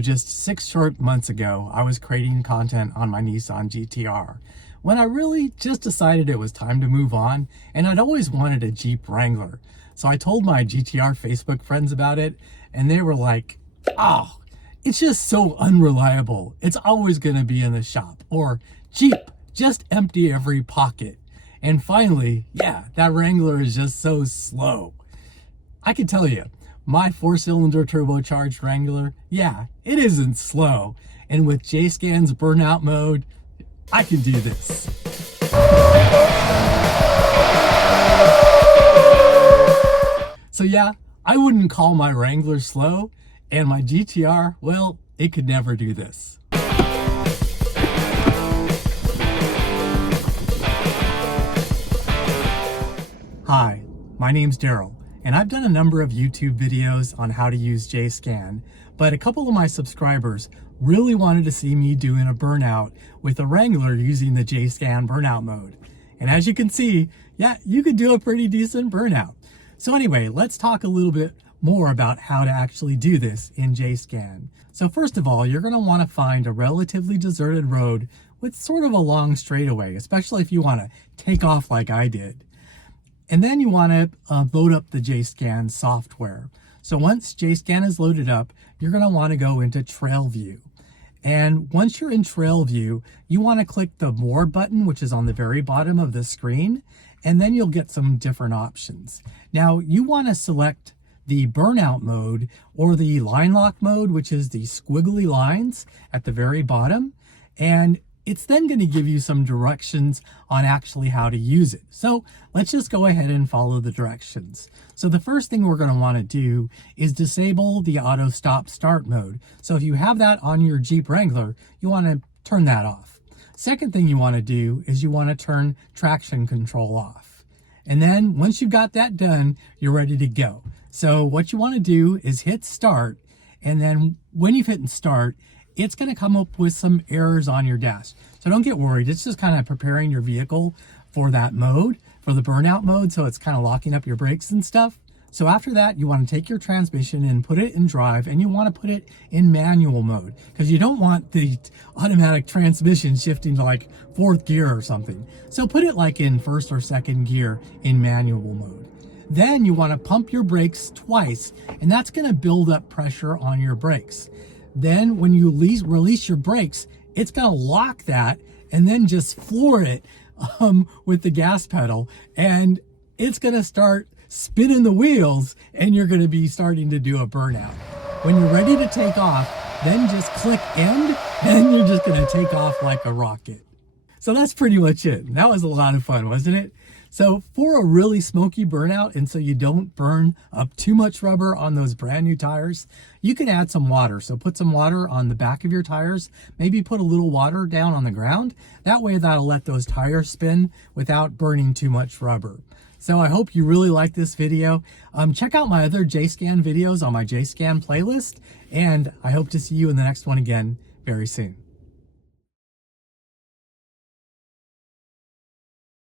So just 6 short months ago, I was creating content on my Nissan GTR when I really just decided it was time to move on, and I'd always wanted a Jeep Wrangler. So I told my GTR Facebook friends about it, and they were like, oh, it's just so unreliable. It's always gonna be in the shop. Or, Jeep, just empty every pocket. And finally, yeah, that Wrangler is just so slow. I can tell you, my 4-cylinder turbocharged Wrangler, yeah, it isn't slow. And with JSCAN's Burnout mode, I can do this. So yeah, I wouldn't call my Wrangler slow, and my GTR, well, it could never do this. Hi, my name's Daryl, and I've done a number of YouTube videos on how to use JSCAN, but a couple of my subscribers really wanted to see me doing a burnout with a Wrangler using the JSCAN Burnout mode. And as you can see, yeah, you could do a pretty decent burnout. So anyway, let's talk a little bit more about how to actually do this in JSCAN. So first of all, you're going to want to find a relatively deserted road with sort of a long straightaway, especially if you want to take off like I did. And then you want to load up the JSCAN software. So once JSCAN is loaded up, you're going to want to go into Trail View. And once you're in Trail View, you want to click the More button, which is on the very bottom of the screen, and then you'll get some different options. Now, you want to select the Burnout mode or the Line Lock mode, which is the squiggly lines at the very bottom. And it's then going to give you some directions on actually how to use it. So let's just go ahead and follow the directions. So the first thing we're going to want to do is disable the auto stop start mode. So if you have that on your Jeep Wrangler, you want to turn that off. Second thing you want to do is you want to turn traction control off. And then once you've got that done, you're ready to go. So what you want to do is hit start. And then when you've hit start, it's going to come up with some errors on your dash. So don't get worried. It's just kind of preparing your vehicle for that mode, for the burnout mode. So it's kind of locking up your brakes and stuff. So after that, you want to take your transmission and put it in drive, and you want to put it in manual mode because you don't want the automatic transmission shifting to like 4th gear or something. So put it like in 1st or 2nd gear in manual mode. Then you want to pump your brakes twice, and that's going to build up pressure on your brakes. Then when you release your brakes, it's going to lock that and then just floor it with the gas pedal, and it's going to start spinning the wheels, and you're going to be starting to do a burnout. When you're ready to take off, then just click end, and you're just going to take off like a rocket. So that's pretty much it. That was a lot of fun, wasn't it? So for a really smoky burnout, and so you don't burn up too much rubber on those brand new tires, you can add some water. So put some water on the back of your tires, maybe put a little water down on the ground. That way that'll let those tires spin without burning too much rubber. So I hope you really like this video. Check out my other JSCAN videos on my JSCAN playlist, and I hope to see you in the next one again very soon.